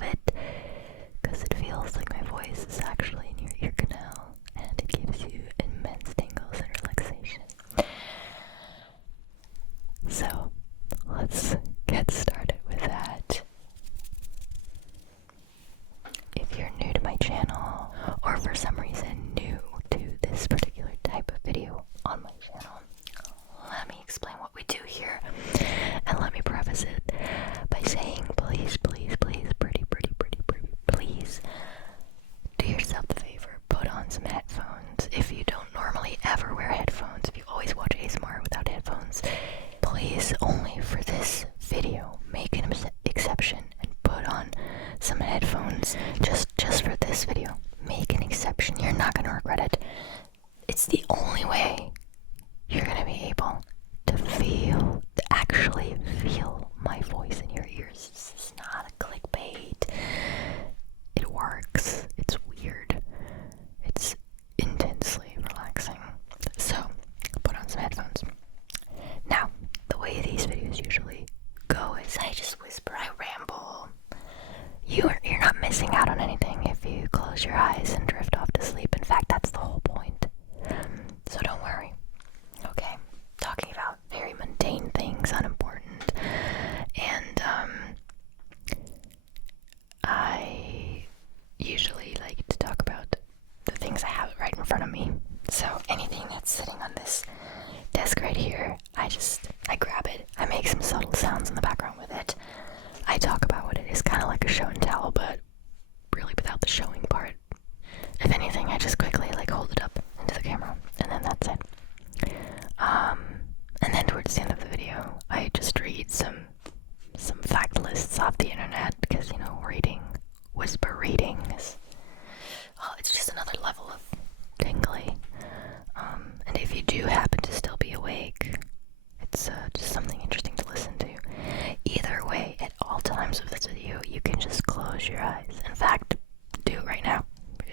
love it because it feels like my voice is actually in your ear canal and it gives you immense tingles and relaxation. So let's get started with that. If you're new to my channel, or for some reason new to this particular type of video on my channel, let me explain what we do here, and let me preface it by saying please, please do yourself the favor, put on some headphones. If you don't normally ever wear headphones, if you always watch ASMR without headphones, please, only for this video, make an exception and put on some headphones. Just for this video, make an exception. You're not going to regret it. It's the only way you're going to be able to actually feel my voice in your ears. This is not a clickbait. It works. It's weird. It's intensely relaxing. So, put on some headphones. Now, the way these videos usually go is I just whisper, I ramble. You're not missing out on anything if you close your eyes and drift off to sleep. In fact, that's the whole point. So don't worry. Okay? Talking about very mundane things, unimportant. And I usually like to talk about the things I have right in front of me. So anything that's sitting on this desk right here, I grab it, I make some subtle sounds in the background with it. I talk about what it is, kind of like a show and tell, but really without the showing part. If anything, I just quickly hold it up into the camera, and then that's it. And then towards the end of the video, I just read some fact lists off the internet, because, whisper reading is, it's just another level of tingly. And if you do happen to still be awake, it's just something interesting to listen to. Either way, at all times of this video, you can just close your eyes. In fact, do it right now.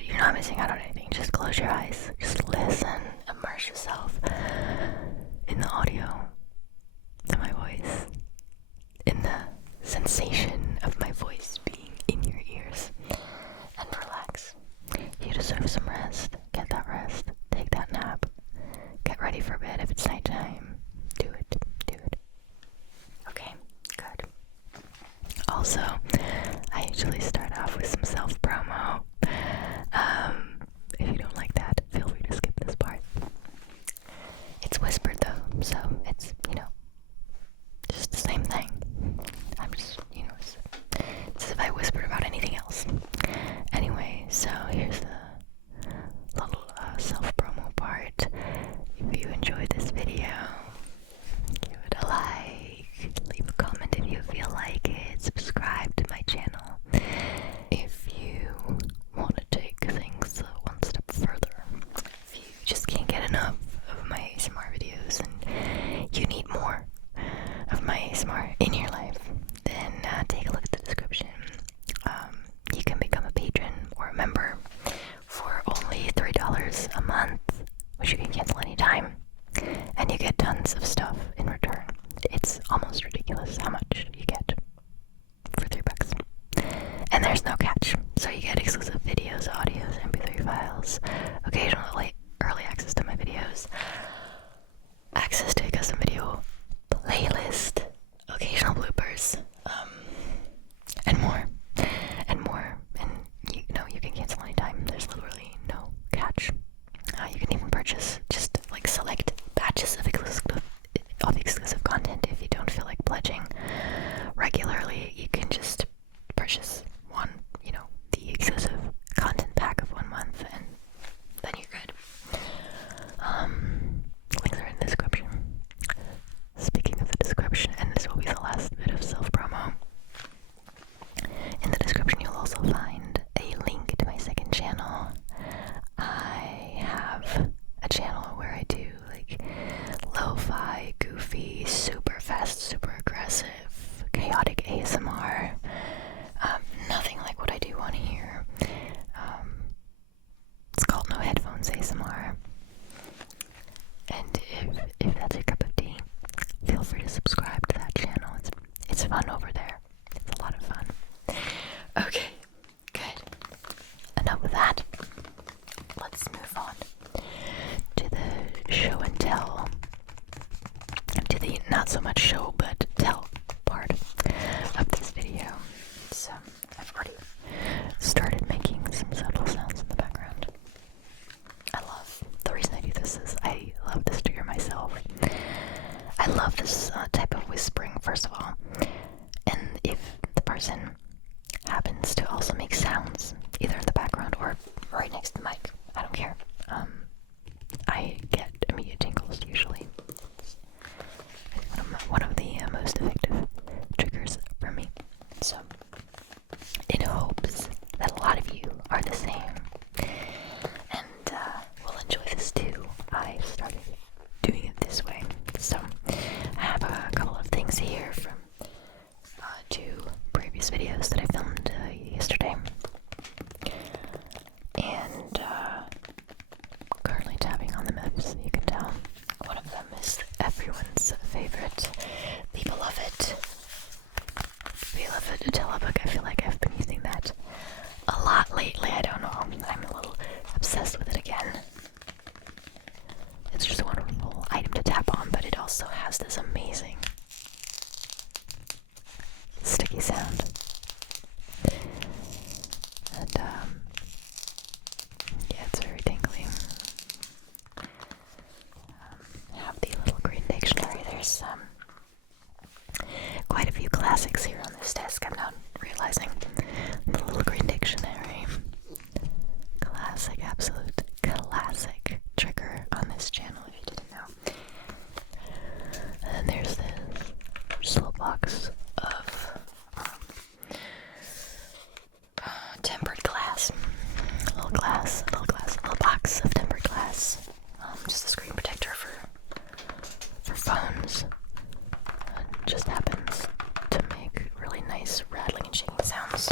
You're not missing out on anything. Just close your eyes. Just listen. Immerse yourself in the audio of my voice. In the sensation of my voice being in your ears. And relax. You deserve some rest. Get that rest. Take that nap. Get ready for bed if it's nighttime. Do it. Okay, good. Also, I usually start off with some self-promo. If you don't like that, feel free to skip this part. It's whispered though, so it's, just the same thing. I'm just, it's as if I whispered about anything else. Anyway, so here's the little self-promo part. If you enjoyed this video, give it a like, leave a comment if you feel like it, subscribe to my channel. If you want to take things one step further, if you just can't get enough of my ASMR videos and you need more of my ASMR in your life, then take a look at the description. You can become a patron or a member for only $3 a month, which you can cancel anytime, and you get tons of stuff in return. It's almost ridiculous how much you get for $3. And there's no catch, so you get exclusive videos, audios, MP3 files, occasional early access to my videos, access to a custom video playlist, occasional bloopers, and more. And you can cancel anytime. There's literally no catch. You can even purchase just select batches of exclusive content. If you don't feel like pledging regularly, you can just purchase one, the exclusive content pack of 1 month, and then you're good. Links are in the description. Speaking of the description, and this will be the last bit of self-promo, in the description you'll also find a link to my second channel. I have a channel where I do lo-fi, goofy, super fast, super aggressive, chaotic ASMR. Nothing like what I do on here. It's called No Headphones ASMR. And if that's your cup of tea, feel free to subscribe to that channel. It's fun over there. It's a lot of fun. Okay. sounds, either in the background or right next to the mic. I don't care. I get immediate tingles usually. It's one of the most effective triggers for me. So, in hopes that a lot of you are the same and will enjoy this too, I started doing it this way. So, I have a couple of things here from two previous videos that I filmed yesterday. And currently tapping on them, as you can tell. One of them is everyone's favorite, the beloved Telebook. I feel like I've been using that a lot lately. I don't know. I'm a little obsessed with it again. It's just a wonderful item to tap on, but it also has this amazing sticky sound. And yeah, it's very tingly. I have the little green dictionary. There's quite a few classics here on this desk. I'm not realizing the little green dictionary. Classic, absolute classic trigger on this channel, if you didn't know. And then there's this little box of tempered glass. A little box of tempered glass. Just a screen protector for phones. It just happens to make really nice rattling and shaking sounds.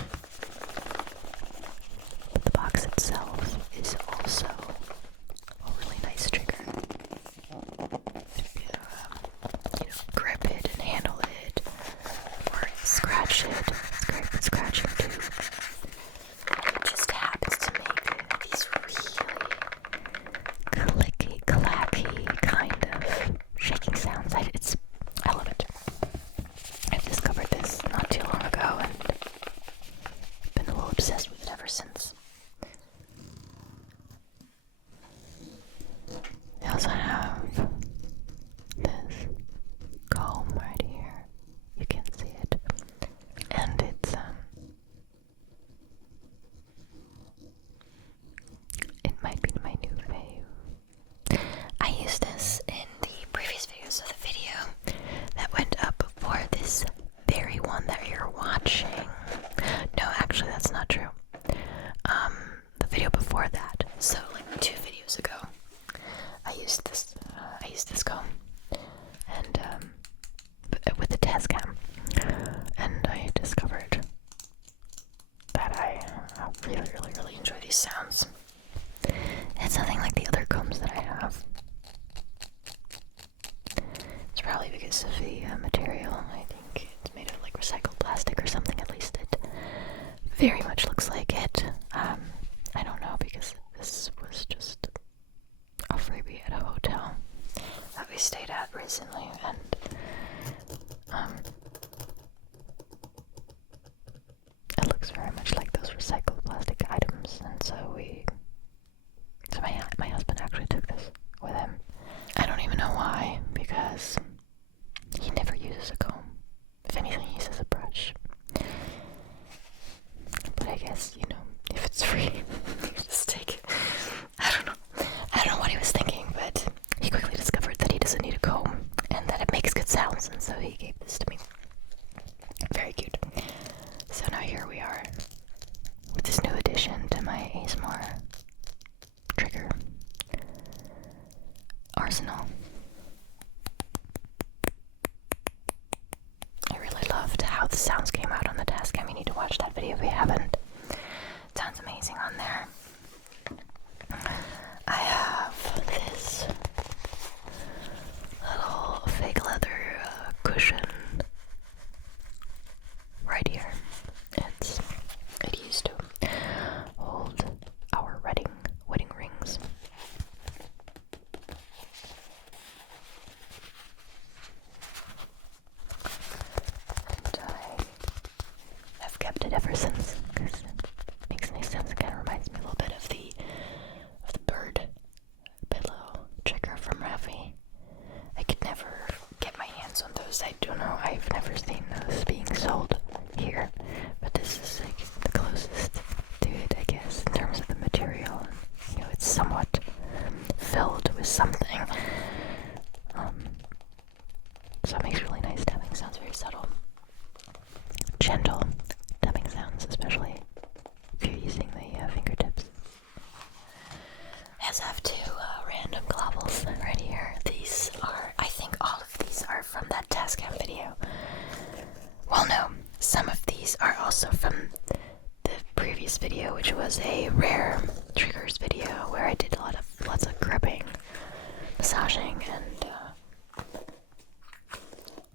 But the box itself is also a really nice trigger. You know, grip it and handle it, or scratch it, scrape and scratching too. It just happens to make these really clicky, clacky kind of shaking sounds. I love it. I've discovered this not too long ago and been a little obsessed with it ever since. I also have this comb right here. You can see it. And it's it might be my new fave. I used this in the previous videos of the video that went up before this very one that you're watching. No, actually that's not true. The video before that, so like 2 videos ago, I used this comb and with the Tascam, and I discovered that I really enjoy these sounds. It's nothing like the other combs that I have. It's probably because of the material. I think it's made of like recycled plastic or something. At least it very much looks like it. I don't know, because this was just a freebie at a hotel that we stayed at recently, and it looks very much like those recycled plastic items, and so my husband actually took this with him. I don't even know why, because he never uses a comb. If anything, he uses a brush. But I guess, you know, if it's free, you just take it. I don't know what he was thinking, but he quickly discovered that he doesn't need a comb and that it makes good sounds, and so he gave this to me. Very cute. So now here we are with this new addition to my ASMR trigger arsenal. I really loved how the sounds came out on the Tascam. You need to watch that video if you haven't. It sounds amazing on there. I have this little fake leather cushion right here. It used to hold our wedding rings. And I have kept it ever since, because previous video, which was a rare triggers video where I did lots of gripping, massaging, and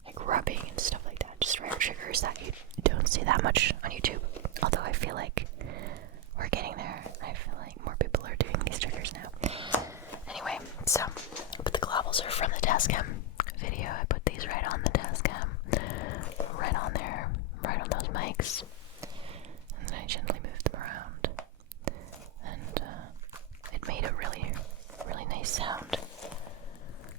like rubbing and stuff like that. Just rare triggers that you don't see that much on YouTube. Although I feel like we're getting there. I feel like more people are doing these triggers now. Anyway, so but the globbles are from the Tascam video. I put these right on the Tascam, right on there, right on those mics, and then I gently moved them around, and it made a really, really nice sound.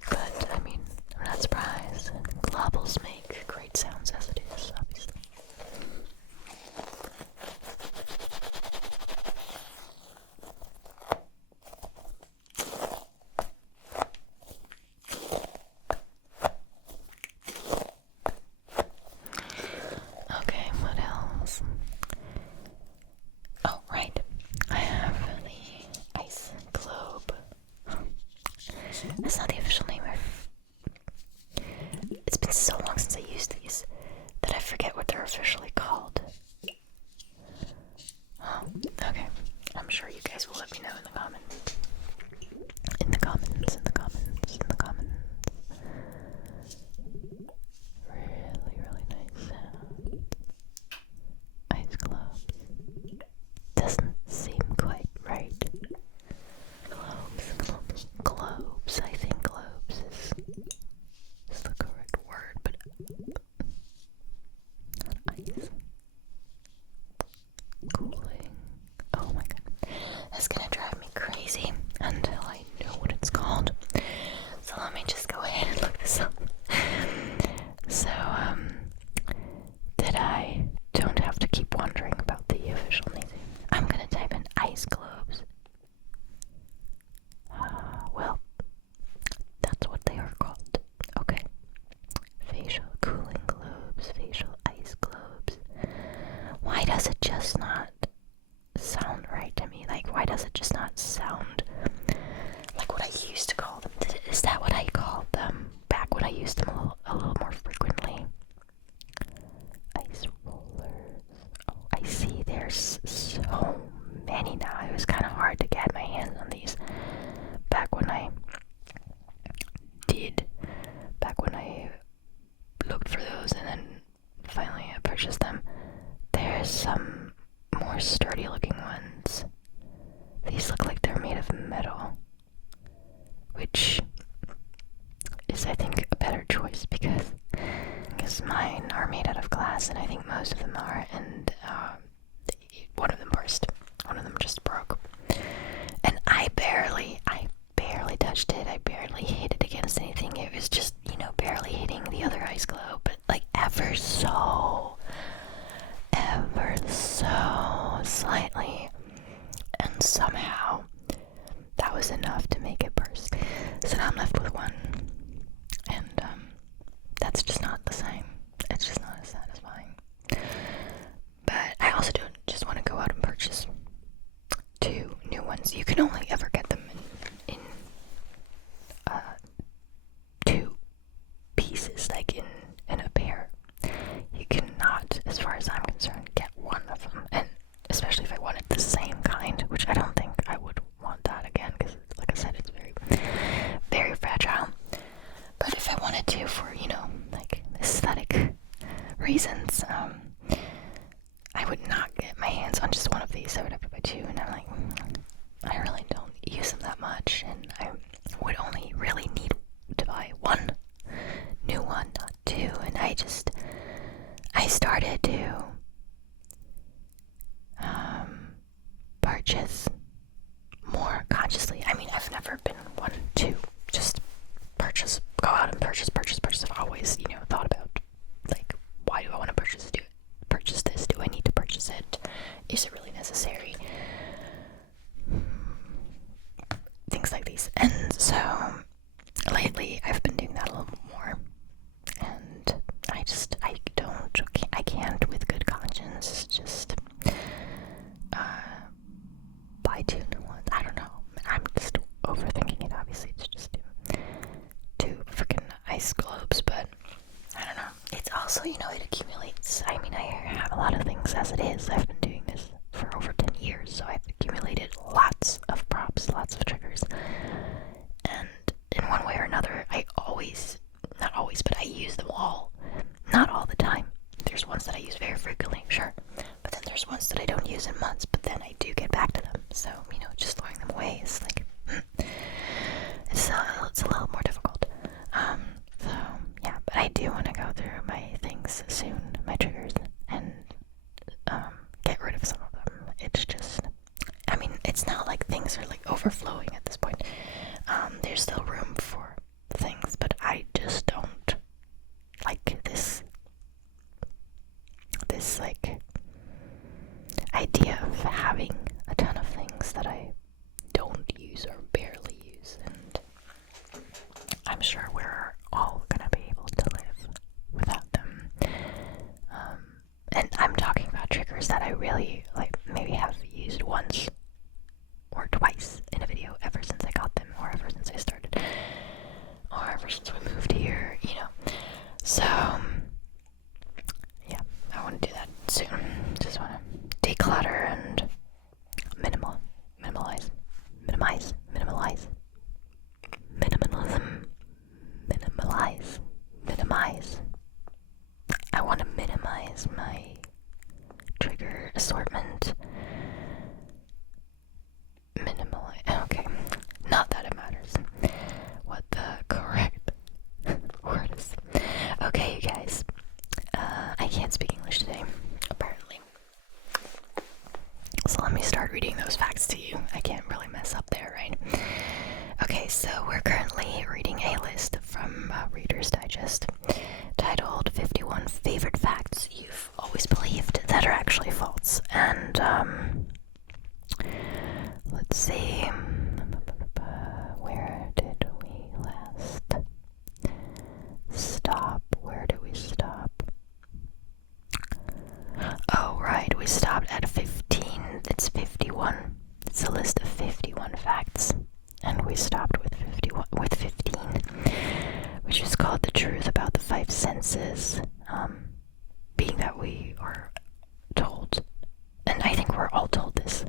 But I mean, I'm not surprised. Globbles make great sounds as it is, obviously. Okay, what else? Oh, right. I have the ice globe. That's not the official name. It's been so long since I used these that I forget what they're officially called. Oh, okay. I'm sure you guys will let me know in the comments. In the comments. Really, really nice sound. Ice globes. Doesn't seem quite right. Globes. I think globes is the correct word, but not ice. Cooling. Oh my god. That's gonna drive me crazy until I know what it's called. So let me just go ahead and look this up. So, that I don't have to keep wondering about the official name. I'm gonna type in ice globes. Well, that's what they are called. Okay. Facial cooling globes, facial ice globes. Why does it just not sound right to me? Like, why does it just not sound like what I used to call them? Is that what I called them back when I used them a little more frequently? Ice rollers. Oh, I see there's so many now. It was kind of hard to get my hands on these back when I looked for those and then finally I purchased them. There's some more sturdy looking ones. These look like they're made of metal, which is, I think, a better choice because mine are made out of glass, and I think most of them are, and one of them burst. One of them just broke. And I barely touched it. I barely hit it against anything. It was just, barely hitting the other ice globe, but like ever so slightly. And somehow that was enough to make it burst. So now I'm left with one. And that's just not the same. It's just not as satisfying. But I also don't just want to go out and purchase 2 new ones. You can only ever get them in 2 pieces, like in a pair. You cannot, as far as I'm concerned, get one of them. And especially if I wanted the same kind, which I don't think I would want that again, because like I said, it's very, very fragile. But if I wanted to for, like aesthetic reasons, I would not get my hands on just one of these. I would have to buy 2, and I'm like, I really don't use them that much, and I would only really need to buy 1 new one, not 2. And I started to purchase more consciously. I mean, I've never been one to just go out and purchase. I've always, thought about, like, why do I want to purchase this? Do I need to purchase it? Is it really necessary? Things like these. And so lately I've been doing that a little more, and I can't with good conscience just buy use in months, but then I do get back to them. So, just throwing them away is like, it's a little more difficult. So, yeah, but I do want to go through my things soon, my triggers, and get rid of some of them. It's just, it's not like things are like overflowing at this point. There's still room for things, but I just don't like this like idea of having a ton of things that I don't use or barely use, and I'm sure we're all gonna be able to live without them. And I'm talking about triggers that I really maybe have used once or twice in a video ever since I got them, or ever since I started, or ever since we moved here, So, yeah, I want to do that soon. Just want to declutter and minimalize, minimize. I want to minimize my trigger assortment. Okay, not that it matters what the correct word is. Okay, you guys, I can't speak English today, apparently. So let me start reading those facts to you. I can't really mess up there, right? Okay, so we're currently reading a list from Reader's Digest titled 51 Favorite Facts You've Always Believed That Are Actually False. And, let's see. Where did we last stop? Where did we stop? Oh, right, we stopped at 15. It's 51. It's a list of 51 facts. And we stopped with 15, which is called The Truth About the Five Senses, being that we are told, and I think we're all told this,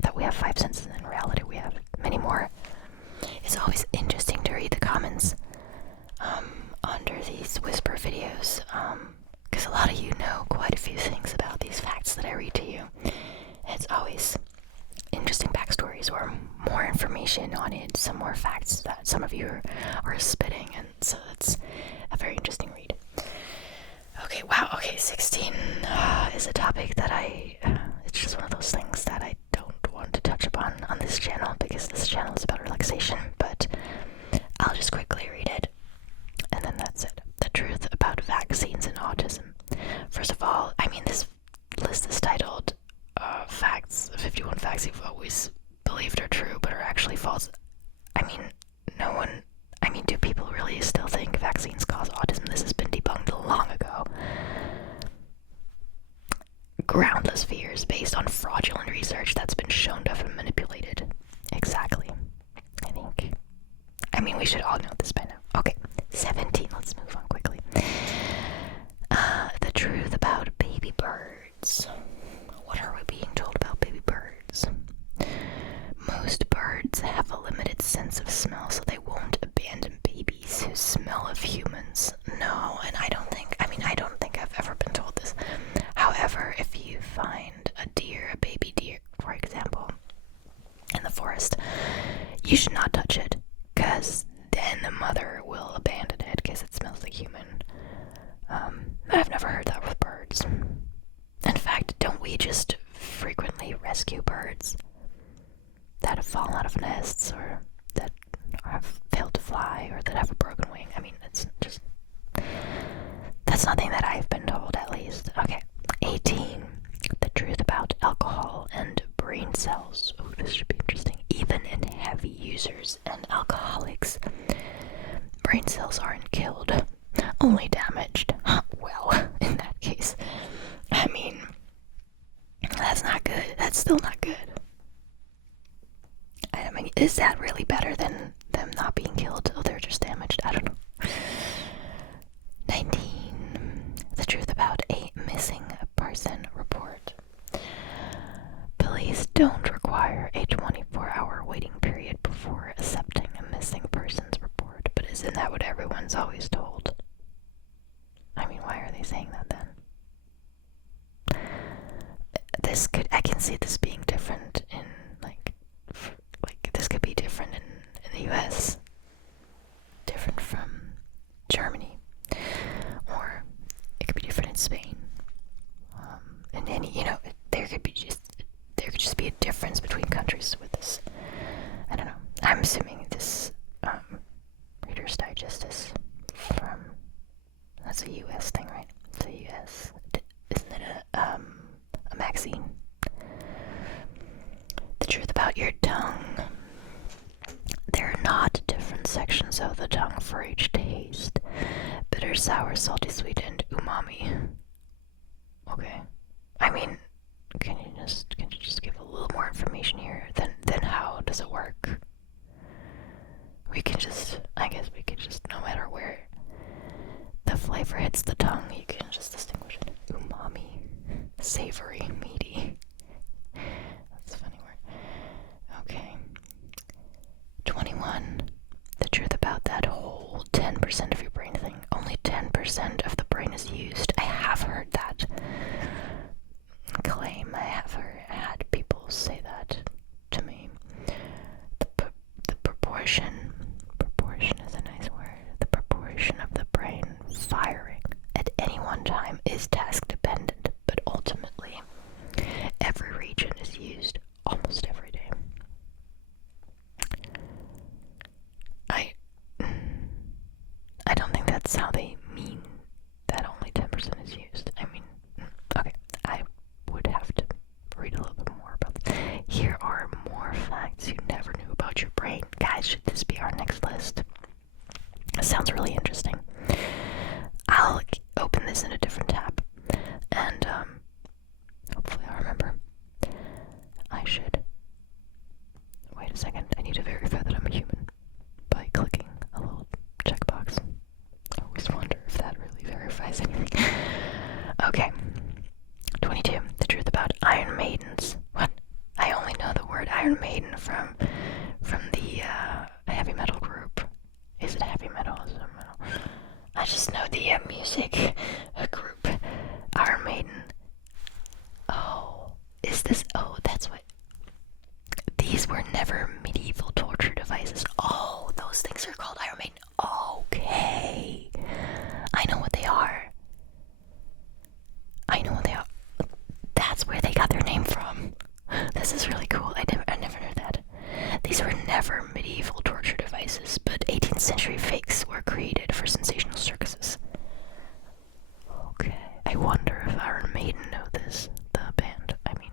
that we have five senses, and in reality we have many more. It's always interesting to read the comments under these whisper videos, because a lot of you know quite a few things about these facts that I read to you. And it's always interesting backstories or more information on it, some more facts that some of you are spitting, and so it's a very interesting read. Okay, wow, okay, 16 is a topic that it's just one of those things that I don't want to touch upon on this channel, because this channel is about relaxation, but I'll just quickly read it, and then that's it. The truth about vaccines and autism. First of all, this list is titled 51 facts you've always believed are true but are actually false. Do people really still think vaccines cause autism? This has been debunked long ago. Groundless fears based on fraudulent research that's been shown to have been manipulated. Exactly. We should all know this by now. Okay, 17, let's move on quickly. The truth about baby birds. What are we being told about baby birds? Most birds have a limited sense of smell, so they won't abandon babies who smell of humans. No, and I don't think I've ever been told this. However, if you find a baby deer, for example, in the forest, you should not touch it, because then the mother will abandon it because it smells like human. I've never heard that with birds. In fact, don't we just frequently rescue birds that have fallen out of nests, or that have failed to fly, or that have a broken wing? It's just, that's nothing that I've been told, at least. Okay, 18. The truth about alcohol and brain cells. Oh, this should be interesting. Even in heavy users and alcoholics, brain cells aren't killed, only damaged. Well, in that case, that's not good. That's still not good. Is that really better than them not being killed? Oh, they're just damaged. I don't know. 19. The truth about a missing person report. Police don't require a 24-hour waiting period before accepting a missing persons report, but isn't that what everyone's always told? Why are they saying that then? can see this being different in like this could be different in the US, different from Germany, or it could be different in Spain. And any, there could just be a difference between countries with this. I don't know. I'm assuming this Reader's Digest is from, that's a US thing, right? It's a US, isn't it a magazine? The truth about your tongue. There are not different sections of the tongue for each taste. Bitter, sour, salty, sweet, and umami. Okay. I mean, can you just give a little more information here? Then how does it work? I guess we could just, no matter where the flavor hits the tongue, you can just distinguish it. Umami, savory, meaty. That's a funny word. Okay. 21. The truth about that whole 10% of your brain thing. Only 10% of the brain is used. I have heard that claim. I have had people say that to me. The proportion is a nice word. The proportion of the brain firing at any one time is task dependent, but ultimately every region is used almost every day. I don't think that's how they mean that only 10% is used. I mean, okay, I would have to read a little bit more about this. Here are more facts you never knew about your brain. Guys, should this be our next list? It sounds really interesting. I'll open this in a different tab, and hopefully I'll remember. I should. Wait a second, I need to verify that I'm a human by clicking a little checkbox. I always wonder if that really verifies anything. Okay. 22. The truth about Iron Maidens. What? I only know the word Iron Maiden from the heavy metal group. Is it heavy metal? Is it metal? I just know the music group. Iron Maiden. Oh, is this? Oh, that's what. These were never medieval torture devices. Oh, those things are called Iron Maiden. Okay. I know what they are. That's where they got their name from. This is really cool. I never knew that. These were never medieval torture devices, but 18th century fakes were created for sensational circuses. Okay. I wonder if Iron Maiden know this. The band, I mean.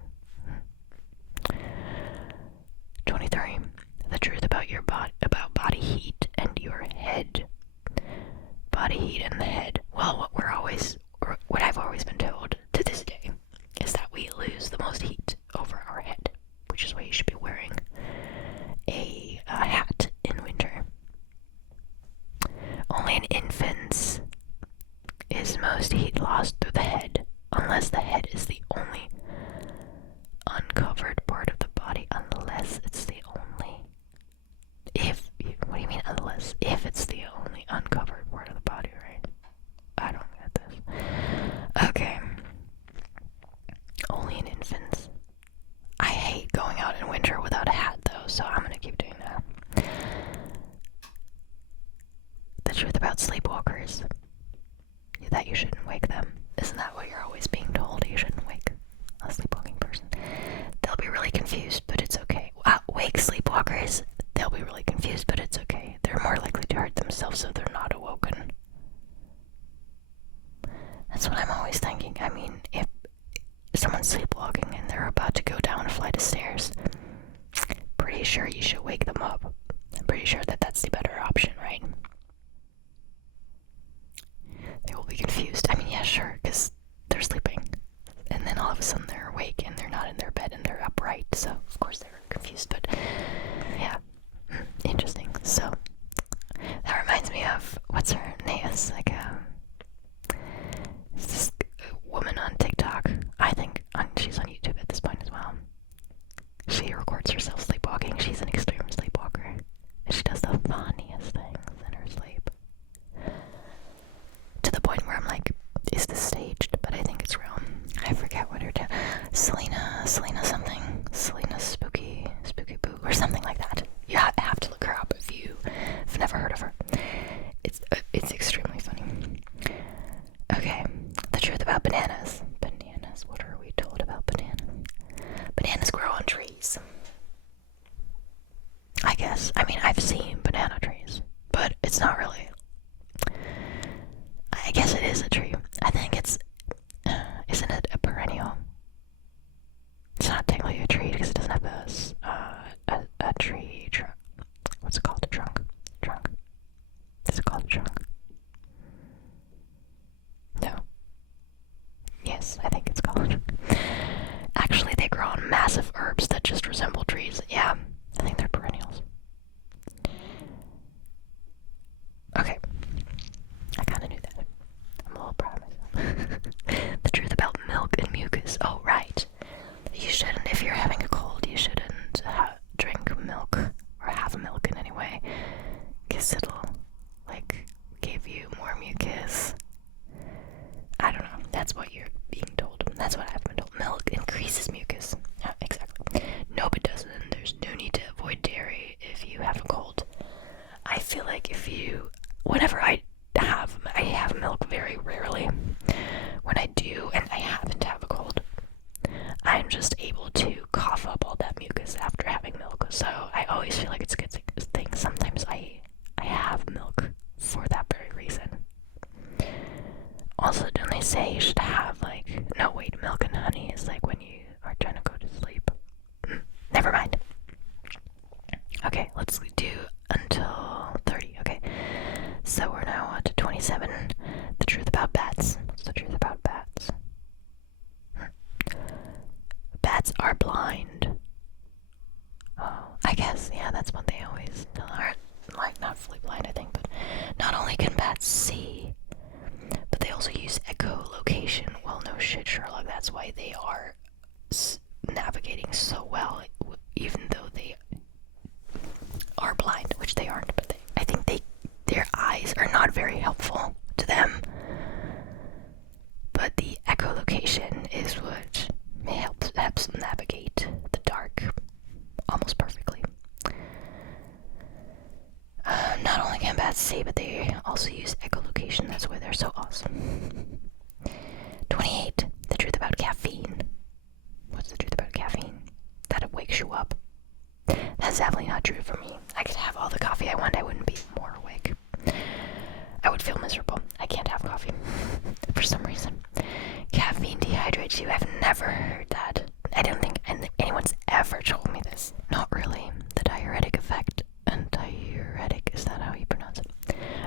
23. The truth about your about body heat and your head. Body heat and the head. Well, what I've always been told to this day is that we lose the most heat over our head, which is why you should be wearing a hat in winter. Only in infants is most heat lost through the head, unless the head is the only uncovered part of the body, unless it's the only. What do you mean unless? If it's the only uncovered part of the body, right? I don't get this. Okay. Only in infants. I hate going out in winter without a hat though, so I'm gonna keep doing that. The truth about sleepwalkers. That you shouldn't wake them. Isn't that what you're always being told? You shouldn't wake a sleepwalking person. They'll be really confused, but it's okay. Wake sleepwalkers. They'll be really confused, but it's okay. They're more likely to hurt themselves if they're not awoken. That's what I'm always thinking. I mean, if someone's sleepwalking and they're about to go down a flight of stairs, pretty sure you should wake them up. I'm pretty sure that that's the better option, right? They will be confused. I mean, yeah, sure, because they're sleeping. And then all of a sudden they're awake and they're not in their bed and they're upright. So, of course, they're confused. But, yeah, interesting. So, that reminds me of, what's her name? It's like it's this woman on TikTok. I think she's on YouTube at this point as well. She records herself sleepwalking. She's an extreme sleepwalker. And she does the funniest things in her sleep. To the point where I'm like, is this staged? But I think it's real. I forget what her Selena something. guess. I mean, I've seen banana trees, but it's not really. I guess it is a tree. I think it's. Isn't it a perennial? It's not technically a tree because it doesn't have a tree trunk. What's it called? A trunk. Trunk. Is it called a trunk? No. Yes, I think it's called a trunk. Actually, they grow on massive herbs that just resemble trees. Yeah, I think they're perennials. Okay. I kind of knew that. I'm a little proud of myself. The truth about milk and mucus. Oh, right. You shouldn't, if you're having a cold, you shouldn't drink milk or have milk in any way. Because it'll, like, give you more mucus. I don't know. That's what you're being told. That's what I've been told. Milk increases mucus. Yeah, exactly. No, it doesn't. There's no need to avoid dairy if you have a cold. I feel like if you, whenever I have milk very rarely. When I do, and I happen to have a cold, I'm just able to cough up all that mucus after having milk. So I always feel like it's a good thing. Sometimes I have milk for that very reason. Also, don't they say you should have, like, no, wait, milk and honey is like when you are trying to go to sleep. Never mind. Okay, let's do until 30. Okay, so we're now on to 27. The truth about bats. What's the truth about bats? Bats are blind. Oh, I guess, yeah, that's what they always are. Like, not fully blind, I think, but not only can bats see, but they also use echolocation. Well, no shit, Sherlock, that's why they are navigating so well, even though they are blind, which they aren't, but I think their eyes are not very helpful to them. But the echolocation is what helps them navigate the dark almost perfectly. Not only can bats see, but they also use echolocation. That's why they're so awesome. 28. The truth about caffeine. What's the truth about caffeine? That it wakes you up. That's definitely not true for me. I could have all the coffee I want, I wouldn't be more awake. I would feel miserable. I can't have coffee for some reason. Caffeine dehydrates you. I've never heard that. I don't think anyone's ever told me this. Not really. The diuretic effect, and diuretic, is that how you pronounce it,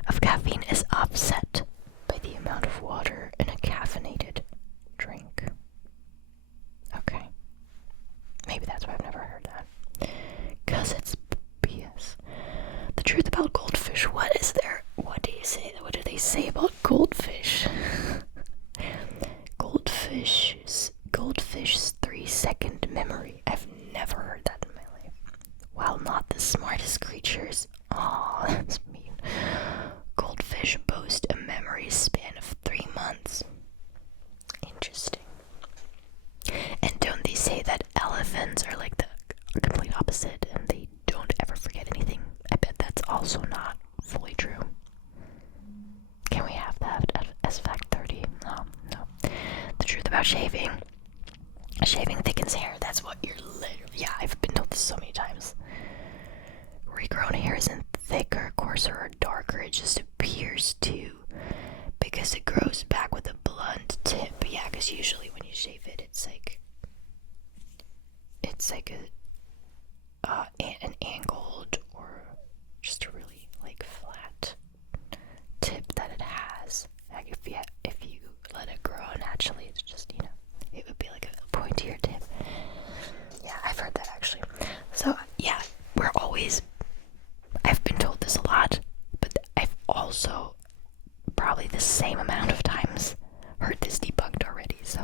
of caffeine is offset by the amount of water in a caffeinated drink. Okay. Maybe that's why I've never heard that. Because it's BS. The truth about goldfish. What is there? What do you say? What do they say about goldfish? Goldfish's 3-second memory. I've never heard that in my life. While not the smartest creatures. Aw, that's mean. Goldfish boast a memory span of 3 months. Interesting. And don't they say that elephants are like the complete opposite and they don't ever forget anything? I bet that's also not fully true. Can we have that as fact 30? No. The truth about shaving. Shaving thickens hair. That's what you're literally. Yeah, I've been told this so many times. Regrown hair isn't thicker, coarser, or darker. It just appears to, because it grows back with a blunt tip. Yeah, because usually when you shave it, it's like an angled or just a really like flat tip that it has. Like if you let it grow naturally, it's just, it would be like a pointier tip. Yeah, I've heard that actually. So yeah, I've been told this a lot, but I've also probably the same amount of times heard this debunked already, so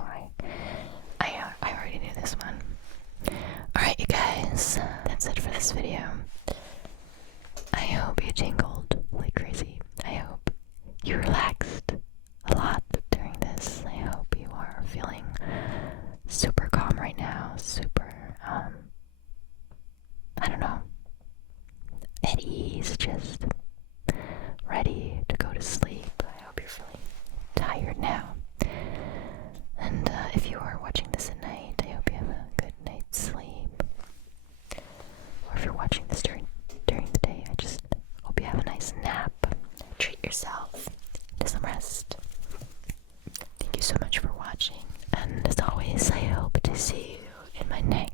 I already knew this one. Alright, you guys, that's it for this video. I hope you tingled like crazy. I hope you relaxed a lot during this. I hope you are feeling super calm right now, super, I don't know, at ease, just ready to go to sleep. I hope you're feeling tired now. And if you are watching this at night, I hope you have a good night's sleep. Or if you're watching this during nice nap. Treat yourself to some rest. Thank you so much for watching, and as always, I hope to see you in my next